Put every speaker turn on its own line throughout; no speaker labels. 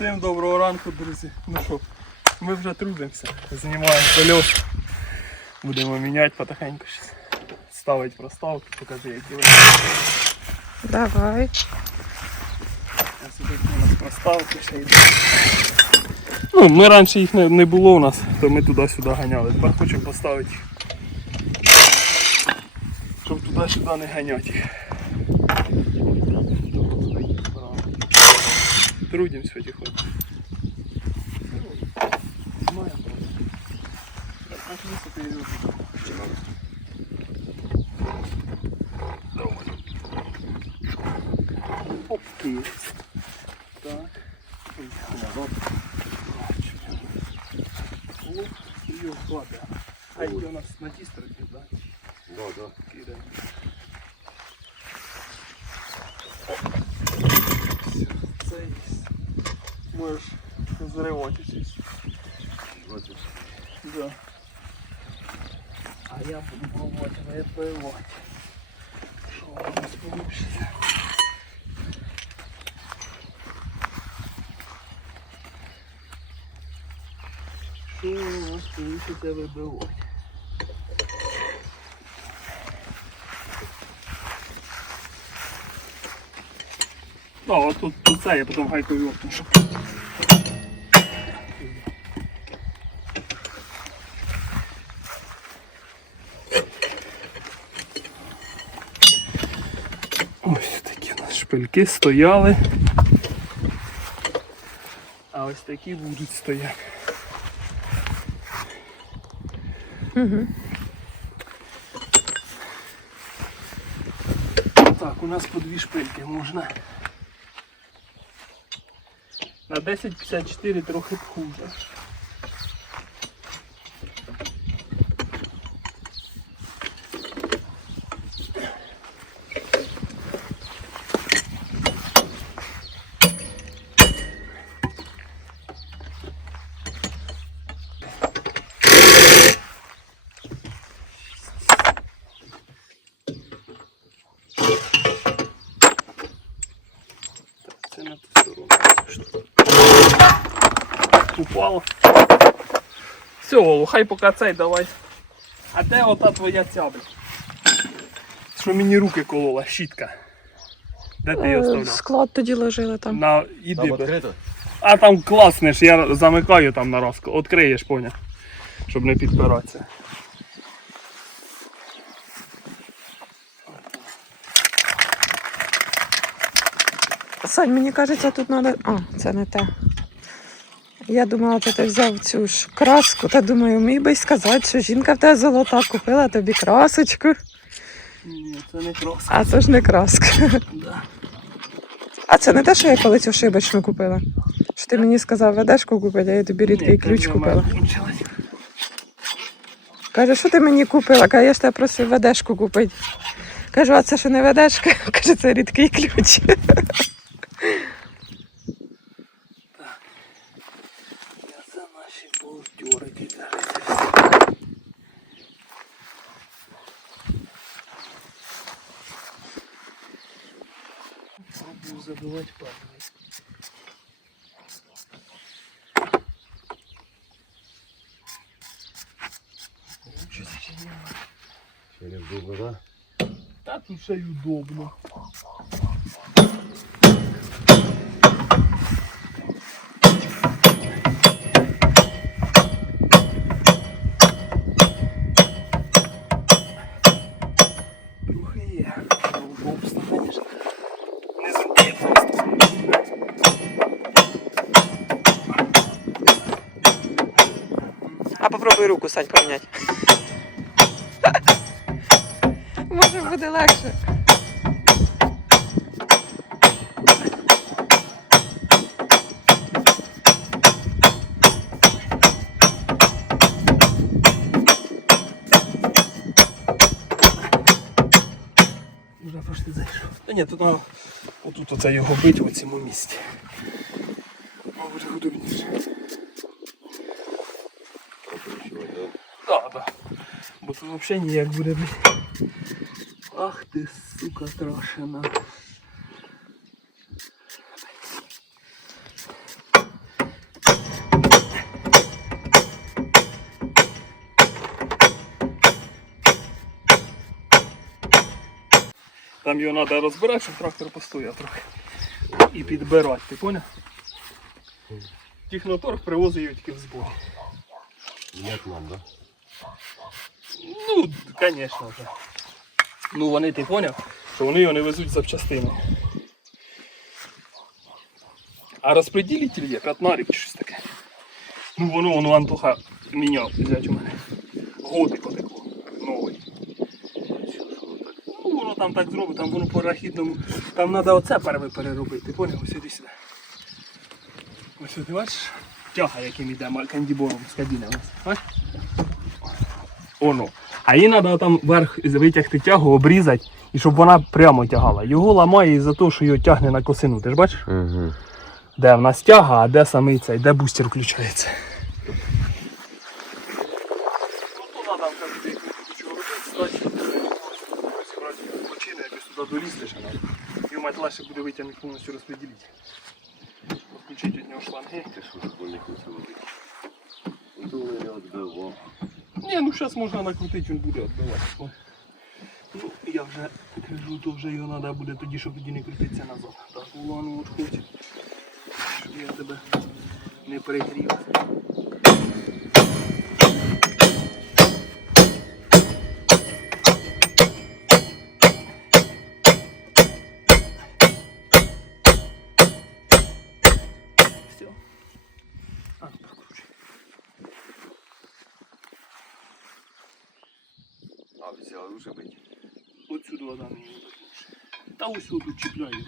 Всім доброго ранку, друзі. Ну що, ми вже трудимося. Знімаємо колес. Будемо міняти потихеньку щось. Ставити проставки, покажи, які вони.
Давай.
Ось у нас проставки ще йдуть. Ну, ми раніше їх не, не було у нас, то ми туди-сюди ганяли. Тепер хочемо поставити. Щоб туди-сюди не ганяти їх. Трудимось потихоньку. Знаємо. Так, наш висоти і Опки. Так. Назад. О, ее хватит. А эти у нас на ті стороні, да?
Да, да.
Кидаємо. Це є. Можеш щось.
Бачиш.
Да. А я буду пробувати випивати. Що у нас вийде? Що у нас вийде вибивати? Да, от тут, тут це, я потім гайкою обтушу. Ось такі у нас шпильки стояли. А ось такі будуть стояти. Так, у нас по дві шпильки можна. На 1054 трохи хуже. Так, це на ту сторону. Упало. Все, хай поки цей давай. А де ота твоя цябля? Що мені руки колола, щітка. Де ти її
Е,
оставляв?
Склад тоді лежили там.
На іди.
Там
бери.
відкрито?
А там класнеш, я замикаю там на раз. Откриєш, поняв. Щоб не підпиратися.
Сань, мені кажеться, тут треба. А, це не те. Я думала, ти, взяв цю ж краску, та думаю, міг би сказати, що жінка в тебе золота купила тобі красочку.
Ні, це не краска.
А це ж не краска.
Да.
А це не те, що я колись ошибочно купила. Що ти мені сказав ведешку купити, а я тобі рідкий ключ купила. Каже, що ти мені купила? Каже, я ж тебе просив ведешку купити. Кажу, а це що не ведешка? Каже, це рідкий ключ.
Пробую забивати пальмами. Получится чи ні?
Через дубу, да?
Та тут все й удобно.
А попробуй руку, Сань, поміняти. Може буде легше.
Вже пошли зайшов. Та ні, тут треба отут оце його бить в цьому місці. Буде удобніше. тут взагалі ніяк буде. Ах ти, сука, трошена. Там його треба розбирати, щоб трактор постояв трохи. І підбирати, ти поняв? Техноторг привозить його тільки в збор.
Як нам, так? Да?
Ну, звісно вже. Ну вони ти поняв, що вони його не везуть запчастини. А розпреділитель є, п'ятнарик чи щось таке. Ну воно, воно Антоха міняв, взять у мене. Годи потекло. Новий. Ну воно там так зробить, там воно по рахідному. Там треба оце перше переробити, ти поняв? Ось іди сюди. Ось ти бачиш? Тяга, яким ма- кандібором з кабіни. у нас. Бачиш? А їй треба там верх витягти тягу, обрізати, і щоб вона прямо тягала. Його ламає із-за того, що його тягне на косину. Ти ж бачиш?
Угу.
Де в нас тяга, а де самий цей, де бустер включається. Долізти ще треба. І мать легше буде витягнути повністю розподілити. Включити від нього шланги.
Ти що ж вони хотіли? Дули не відбивав.
Ні, ну зараз можна накрутити, він буде відбивати. Ну, я вже кажу, то вже його треба буде тоді, щоб тоді не крутитися назад. Так, улану от хоч, щоб я тебе не перегрів. А,
взяли вже бить.
От сюди вода не лучше. Та ось тут чіпляю.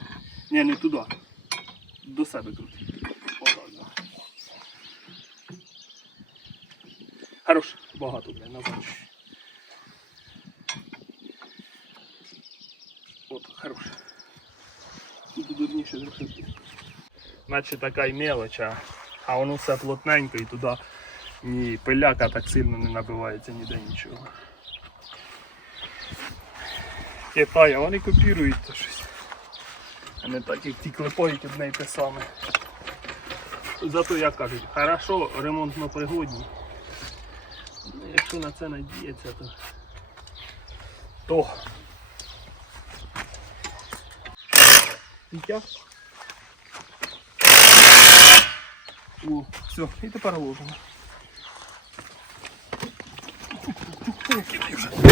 Ні, не туди. До себе крути. Отак. Хорош, багато, бля, назад. От, хорош. Тут удобніше трохи. Наче така й мелоч, а, а воно все плотненько і туди ні пиляка так сильно не набивається ніде нічого. Китай, а вони копірують то щось. А не так, як ті клепають одне й те саме. Зато як кажуть, хорошо, ремонтно пригодні. Ну, Якщо на це надіється, то. То. Вітя. О, все, і тепер ложимо. Кидай вже.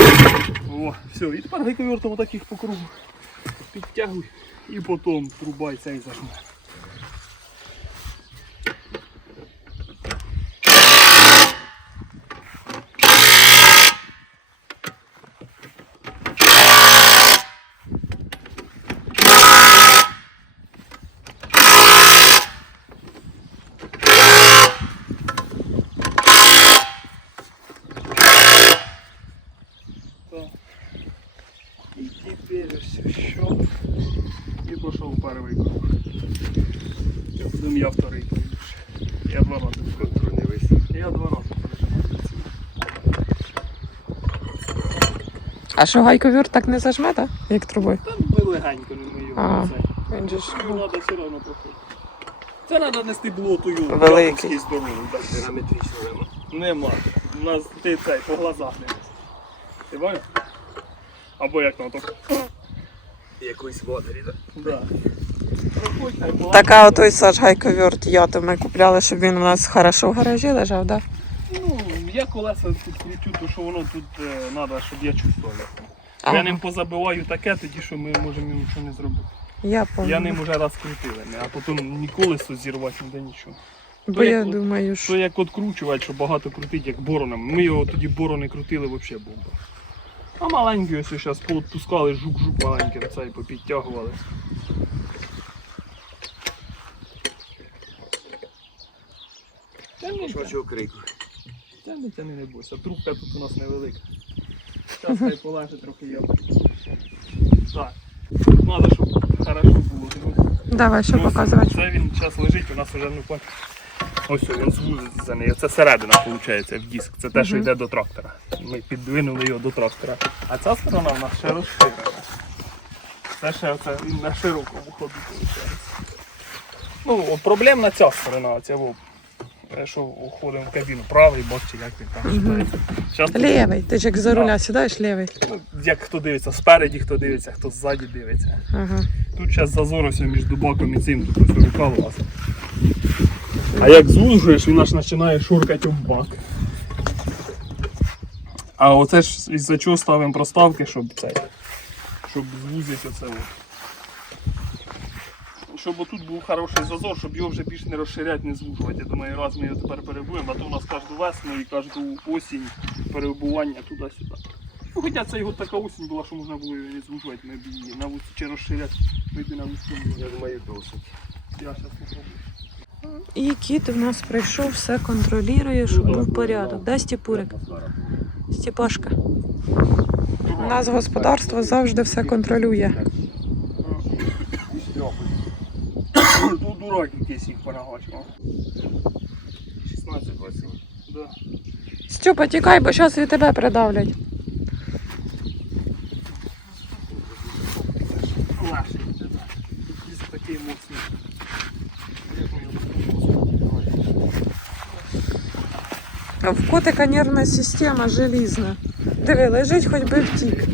О, все, і тепер гайковертом таких по кругу. Підтягуй і потім трубай цей зажме. Так. І тепер все, що. І пішов перший круг. Потім я вторий поїдеш. Я два рази. Я два рази.
А що гайковюр так не зажме, так? Як трубою?
Та ми легенько не ми
А.
його.
Він же ж.
Ну, треба все одно проходити. Це треба нести блотою.
Великий.
Так.
Динамітрично нема.
Нема. У нас ти цей по глазах не. Ти бачиш? Або як на то.
Якоїсь водорі, да?
Да.
Така отой Саш гайковюрт йото ми купляли, щоб він у нас хорошо в гаражі лежав, так?
Ну, я колеса тут кручу, то що воно тут треба, щоб я чувствував.
Ага.
Я ним позабиваю таке, тоді що ми можемо йому нічого не зробити.
Я.
Я ним уже раз крутили, а потім ні колесо зірвати, ніде нічого.
Бо
То
я
як
думаю,
Що
що.
як откручувати, що багато крутить, як бороном. Ми його тоді борони крутили взагалі бомба. А маленький ось зараз поотпускали, жук-жук маленький, цей попідтягували. Тягни,
Що чого крику?
тягни, тягни, не бойся. Трубка тут у нас невелика. Зараз хай полежить трохи я. Так. Треба, щоб хорошо було.
Давай, що
Ну,
показувати?
Це він зараз лежить, у нас вже ну пон- Ось він звузаний. Це середина, виходить, в диск. Це те, що йде до трактора. Ми підвинули його до трактора. А ця сторона в нас ще розширена. Це ще оце, він на широкому ходу виходить. Ну, проблемна ця сторона, оця во, Що входимо в кабіну, правий бок чи як він там вважається.
Лівий. Ти ж як за руля сідаєш лівий.
ну, як хто дивиться спереді, хто дивиться, хто ззаді дивиться.
Ага.
Тут зараз зазор ось між баком і цим, тут ось рука власне. А як звужуєш, він аж починає шуркати в бак. А оце ж із-за чого ставимо проставки, щоб це. Щоб звузити оце. От. Щоб отут був хороший зазор, щоб його вже більш не розширяти, не звужувати. Я думаю, раз ми його тепер перебуємо, а то у нас кожну весну і кожну осінь перебування туди-сюди. Ну, хоча це його така осінь була, що можна було її не звужувати, ми б її на вулиці чи розширяти, ми б на вулиці.
Я думаю, досить.
Я зараз попробую.
І кіт у нас прийшов, все контролює, щоб був порядок. Да, Стіпурик? Стіпашка. У нас господарство завжди все контролює.
Тут дурак якийсь їх понагачував. 16 просив. Да.
Стьопа, тікай, бо зараз і тебе придавлять.
Такий моцний.
В котика нервна система желізна. Диви, лежить, хоч би втік.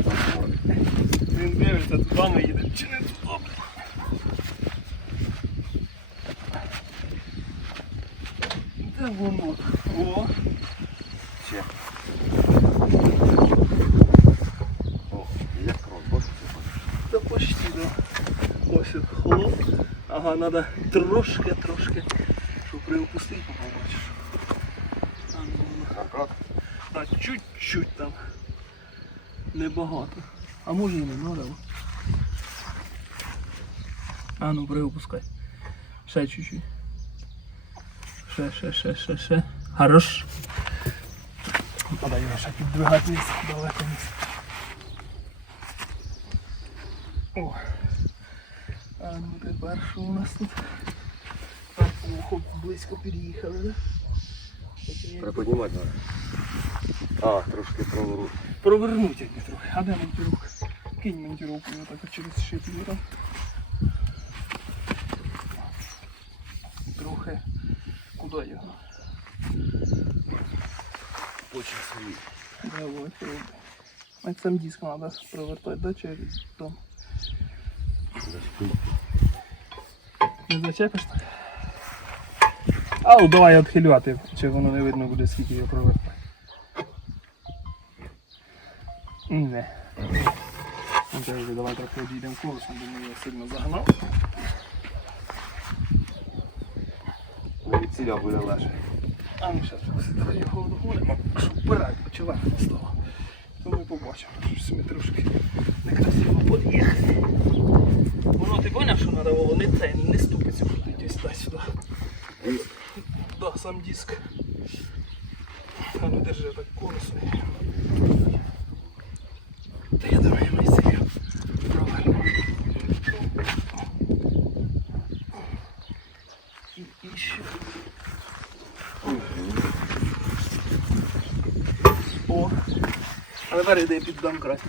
Він дивиться, туди ми їдемо чи не туди. Де воно? О,
Ще. О, як кров, бачите?
Та почти, да. Ось от хлоп. Ага, надо трошки, трошки, щоб приопустити, побачиш. Ну, Так, чуть-чуть там. Небагато. А може і не надо. А ну приопускай. Ще чуть-чуть. Ще, ще, ще, ще, ще. Хорош. Треба його ще піддвигати вниз, далеко. О. А ну тепер що у нас тут? Так, ухо близько під'їхали, да?
Приподнімати треба. А, трошки проворот.
Провернуть як трохи. А де монтірук? Кинь монтіровку отак от через шип там. Трохи. Куди його?
Очень свій.
Давай, пробуй. А сам диск треба провертати, да, через там. Не зачепиш так? А, ну давай відхилювати, чи воно не видно буде, скільки його провертати. Не. Давай трохи обійдемо колесом, бо ми його сильно загнав.
Від ціля буде легше.
А ну зараз давай його догонимо, щоб вперед почала не стало. То ми побачимо, щось ми трошки некрасиво під'їхали. Воно ти поняв, що треба було не це, не ступицю крутити ось та сюди. Да, сам диск. А ну держи так колесо. Та я думаю, ми себе провернемо. І, і ще. О. А тепер йди під домкрат.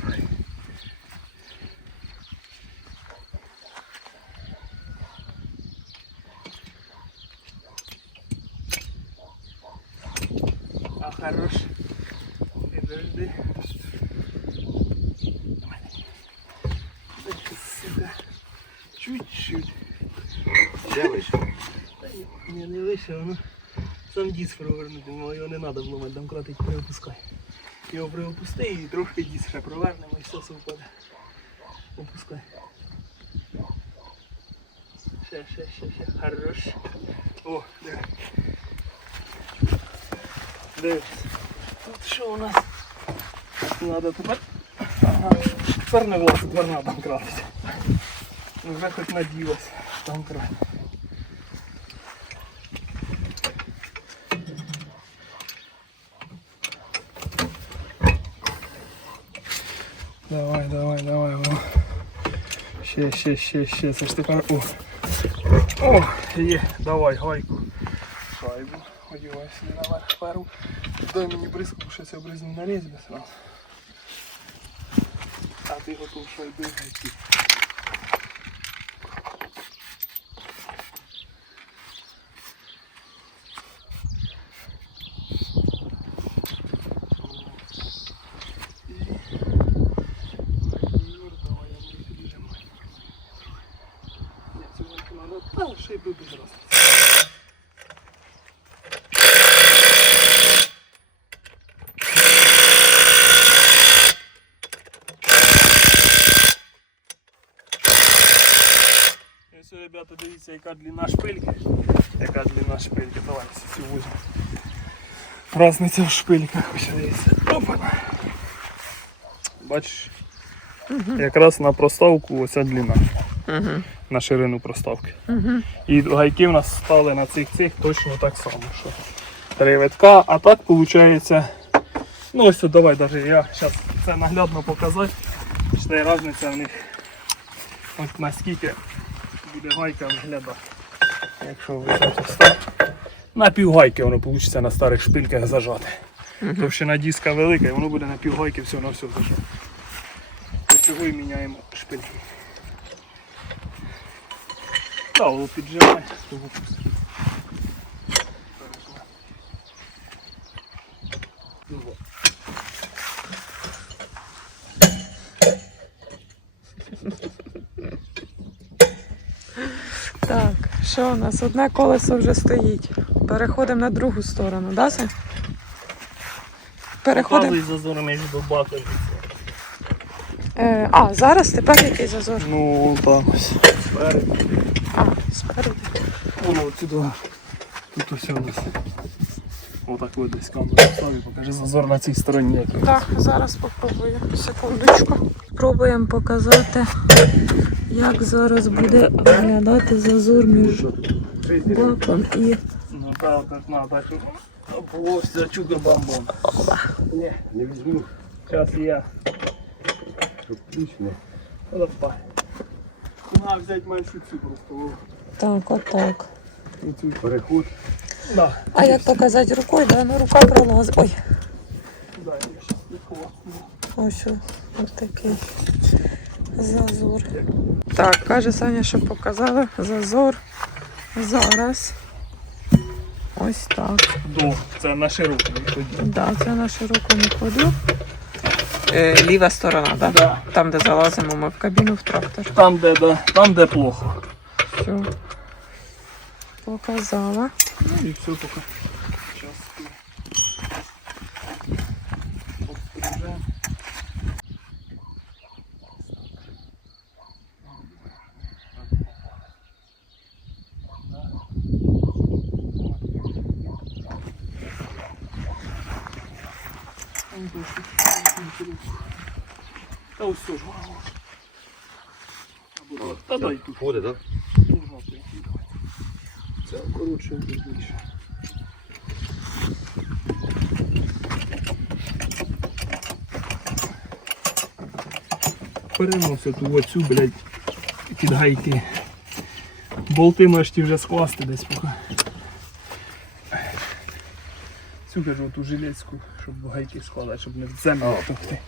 А хорош. Подожди. Дальше, сука. Чуть-чуть.
Ще вище.
Та ні, не воно сам диск провернути, бо його не треба вломати, домкратить приопускай. Його приопусти і трошки ще провернемо і все совпаде. Опускай. Ще, ще, ще, ще. Хорош. О, диви. Дивись. Тут що у нас? Надо тепер. Ага. Тепер не власне, тепер треба домкратити. Ну, Вже хоч наділась домкрат. Давай, давай, давай. О. Ще, ще, ще, ще. Це ж тепер. О. О, є, давай, гайку. Шайбу. Одівайся наверх перу. Дай мені бризку, що це бризну на різьбі сразу. А ти готов шайби гайки. тут зразу. Ось, ребята, дивіться, яка длина шпильки. Яка длина шпильки. Давайте цю візьмемо. Разниця в шпильках, ось дивіться. Опа. Бачиш? Якраз на проставку оця длина.
Угу.
На ширину проставки.
Угу.
І гайки в нас стали на цих цих точно так само. Що три витка, а так виходить. Ну ось тут давай даже я зараз це наглядно показати. Що різниця в них. Ось наскільки буде гайка виглядати. Якщо ви це встати. На півгайки воно вийде на старих шпильках зажати. Товщина диска велика і воно буде на півгайки все на все зажати. До цього і міняємо шпильки. Так, воно піджимає, то випусти.
Так, що у нас? Одне колесо вже стоїть. Переходимо на другу сторону, да, Сань? Переходимо.
Показуй зазор між бака.
Е, а, зараз тепер який зазор?
Ну, так ось. Спереду.
А, спереду.
Воно отсюди. Тут ось у нас. Отак от десь камеру ставлю, покажи зазор на цій стороні. який.
Так, зараз попробую. Секундочку. Спробуємо показати, як зараз буде виглядати зазор між баком і.
Ну так, так надо. щоб Було все чудо бамбон. Ні,
Не візьму,
зараз я.
щоб ключ не.
Опа. На, взяти меншу цю просто.
Так, отак.
Оцю.
Переход.
Да.
А як показати рукою, да? Ну рука пролазить. Ой,
Да, я щас не
ось ось такий зазор. Так, каже Саня, що показали зазор. Зараз. Ось так.
До, це на широку тоді.
Да, це на широкому ходу. Е, ліва сторона, да?
Да.
Там, де залазимо ми в кабіну в трактор.
Там, де, да, там, де плохо.
Все. Показала.
Ну і все поки. Та ось ж, вау. Та дай тут.
Ходить, так?
Це коротше більше. Переносив ту оцю, блядь, під гайки. Болти можеш вже скласти десь поки. Цю кажу ту жилецьку, щоб в гайки складати, щоб не в землю
А,
товкти.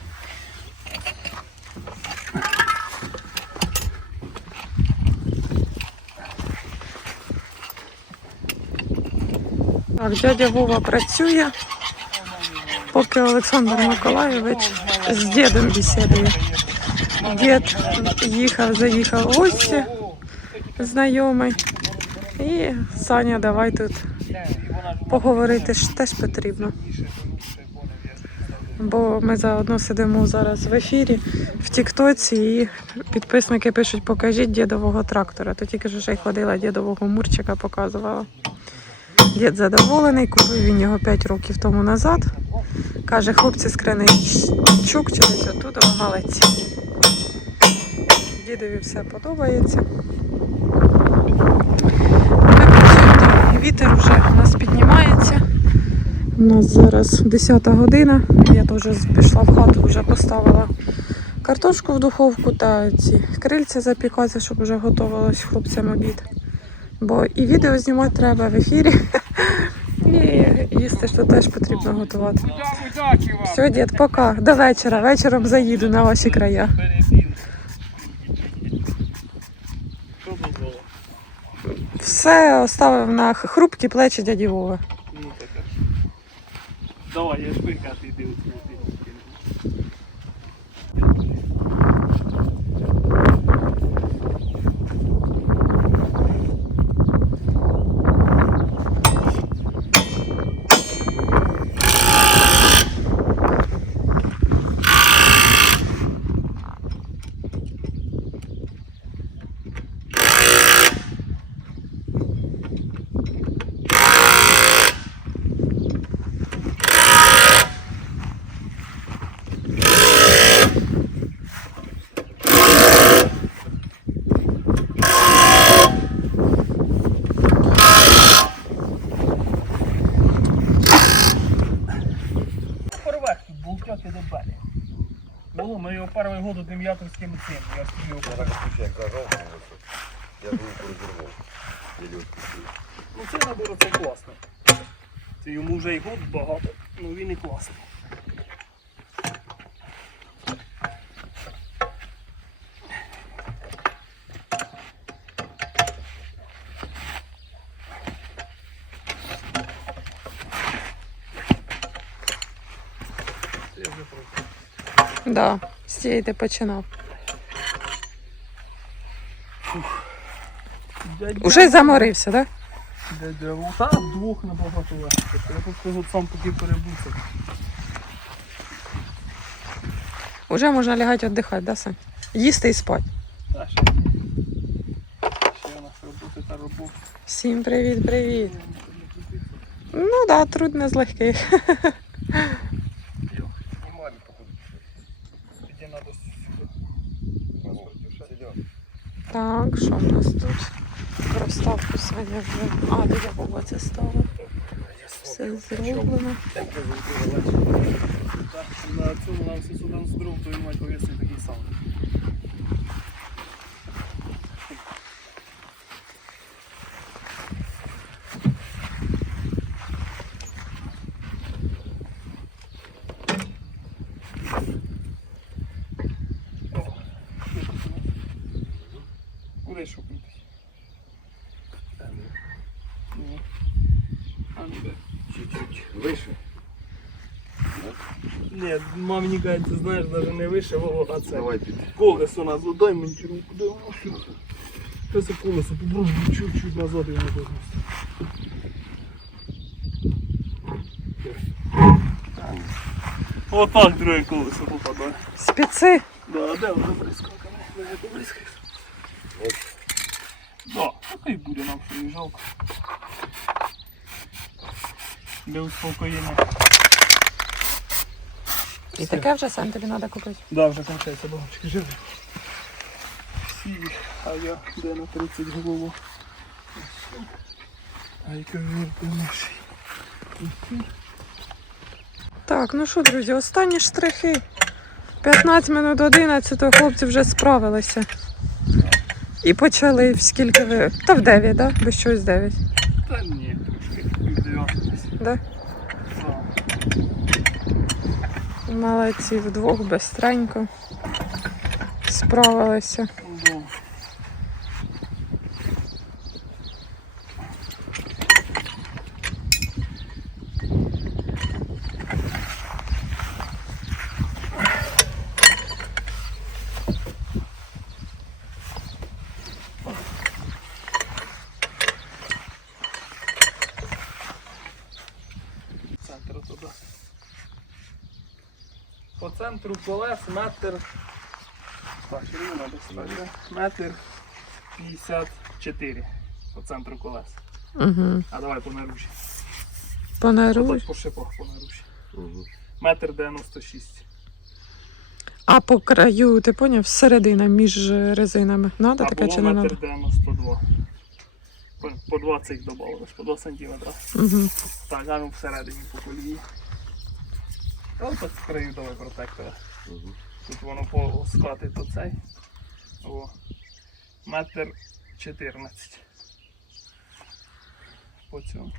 Так, дядя Вова працює, поки Олександр Миколайович з дідом бесідує. Дід їхав, заїхав в гості, знайомий. І Саня, давай тут поговорити ж теж потрібно. Бо ми заодно сидимо зараз в ефірі в Тіктоці і підписники пишуть, покажіть дідового трактора. То тільки що ще й ходила дідового мурчика, показувала. Дід задоволений, купив він його 5 років тому назад. Каже, хлопці з Криничук через отут в. Дідові все подобається. Вітер вже у нас піднімається. У нас зараз 10 година. Я теж пішла в хату, вже поставила картошку в духовку та ці крильця запікати, щоб вже готувалось хлопцям обід. Бо і відео знімати треба в ефірі. І їсти що теж потрібно готувати. Все, дід, пока. До вечора. Вечором заїду на ваші края. Все оставив на хрупкі плечі дяді Вови.
Ну таке. Давай, я шпилька, ти йди оцю. трохи дебелі. Ми год одним ятовським цим. Я його
Я я розірвав. Я льотку
Ну це набор це класний. Це йому вже і год багато, ну він і класний. Це я просто.
Да, з цієї ти починав.
Дядя-
Уже й заморився, так?
Дядя, та двох набагато легше. Я просто от сам поки перебувся.
Уже можна лягати віддихати, да, Сань? Їсти і спати.
Та ще. Ще у нас роботи та робота.
Всім привіт, привіт. Ну так, да, труд не з легких.
Нормально походу.
Іди надо сюди.
Сидять.
Так, що в нас тут? Проставку Саня вже. А, де я Вова це ставив. Все зроблено.
На цьому нам сюди з дров, то і мать повісний такий самий. Ні, мамі кажеться, знаєш, навіть не вище, Вова, а це.
Давай під.
Колесо назад, дай мені руку, дай мені. Що це колесо? Попробуй чуть-чуть назад його назад. Отак друге колесо попадає.
Спеці.
Да, де воно бризкалка? Не побризкаєш. Да, так і буде нам що не жалко. Для успокоєння.
І таке вже Сань тобі треба купити.
Да, вже кончається балончик живий. Всі, а я де на 30 голову. Ай, ковірка наші.
Так, ну що, друзі, останні штрихи. 15 минут 11 хлопці вже справилися. І почали в скільки ви. Та в 9, так? Да? Без щось 9.
Та ні, трошки дев'ятого.
Да?
Да.
Молодці вдвох безстренько Справилися.
Да. Центр туди. По центру колес метр. Так, рівно достатньо. Метр 54 по центру колес.
Угу.
А давай по наружі.
По наружі.
По шипах по наружі.
Угу.
Метр 96.
А по краю, ти поняв, середина між резинами. Надо
А
таке
було
чи не
метр
надо?
92. По, по 20 додавалось, по 2 сантиметра.
Угу.
Так, а ну всередині по колії. Так з краю давай протектора.
Угу.
Тут воно по скати то цей. О. Метр 14. По цьому.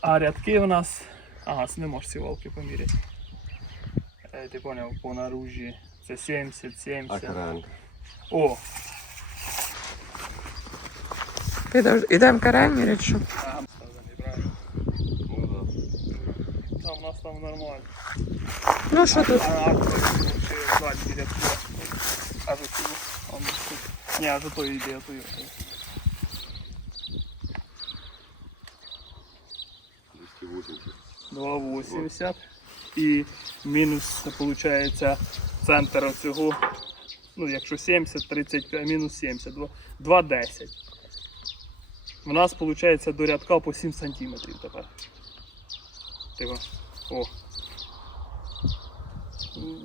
А рядки у нас. Ага, не можеш ці волки поміряти. Е, Ти поняв, по наружі. Це 70,
А
70.
каранка.
О,
Підож... Ідемо карель міряти, що?
ага, забираю.
Ну да.
Та у нас там нормально.
Ну що тут?
А, а. А. А, ну, тут. Ні, а за то йде, а то йде.
280.
2,80 і мінус виходить центр оцього. Ну, якщо 70, 35, мінус 70, 2 2,10. У нас виходить до рядка по 7 см тепер. Типа. О.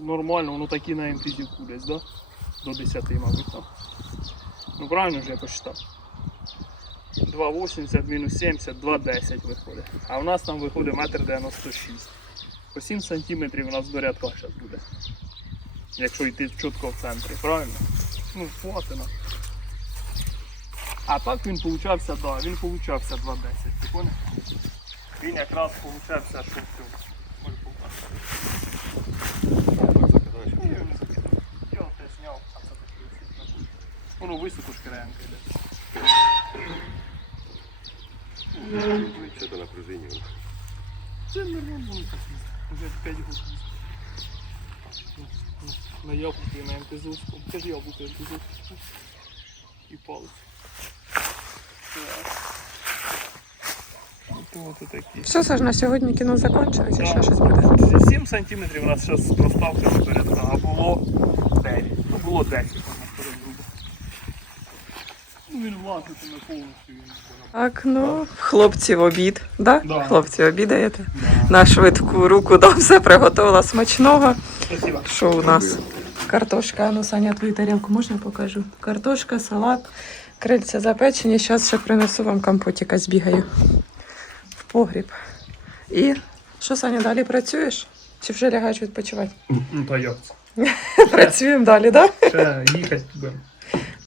Нормально, воно такі на МТЗівку десь, да? До 10, мабуть, там. Ну правильно ж я посчитав. 2,80 мінус 70, 2,10 виходить. А у нас там виходить метр 96. По 7 сантиметрів у нас до рядка зараз буде. Якщо йти чітко в центрі, правильно? Ну, хватина. А так він получався, да, він получався 2,10, ти поняв? Він якраз получався, що в цьому. Може показати. Я те зняв, а це таке. Воно високо шкірянка йде.
Що то на пружині? воно.
Це нормально було так. Вже 5 років. На яблуки, на МТЗовську. Це ж яблуки МТЗовську. І палець. Так. От такі.
Все, Саш, на сьогодні кіно закінчилось, чи ще щось буде?
7 сантиметрів у нас зараз проставка наперед, а було 9. Ну було 10, можна сказати, грубо. Ну він влазитиме повністю,
Так, ну, хлопці в обід, да?
Да.
Хлопці обідаєте.
Да.
На швидку руку да, все приготувала смачного.
Спасибо.
Що у нас? Картошка, ну Саня, твою тарілку можна покажу? Картошка, салат, крильця запечені. Зараз ще принесу вам компотіка, збігаю погріб. І що, Саня, далі працюєш? Чи вже лягаєш відпочивати?
Ну та як?
Працюємо далі, так? Да?
Ще їхати будемо.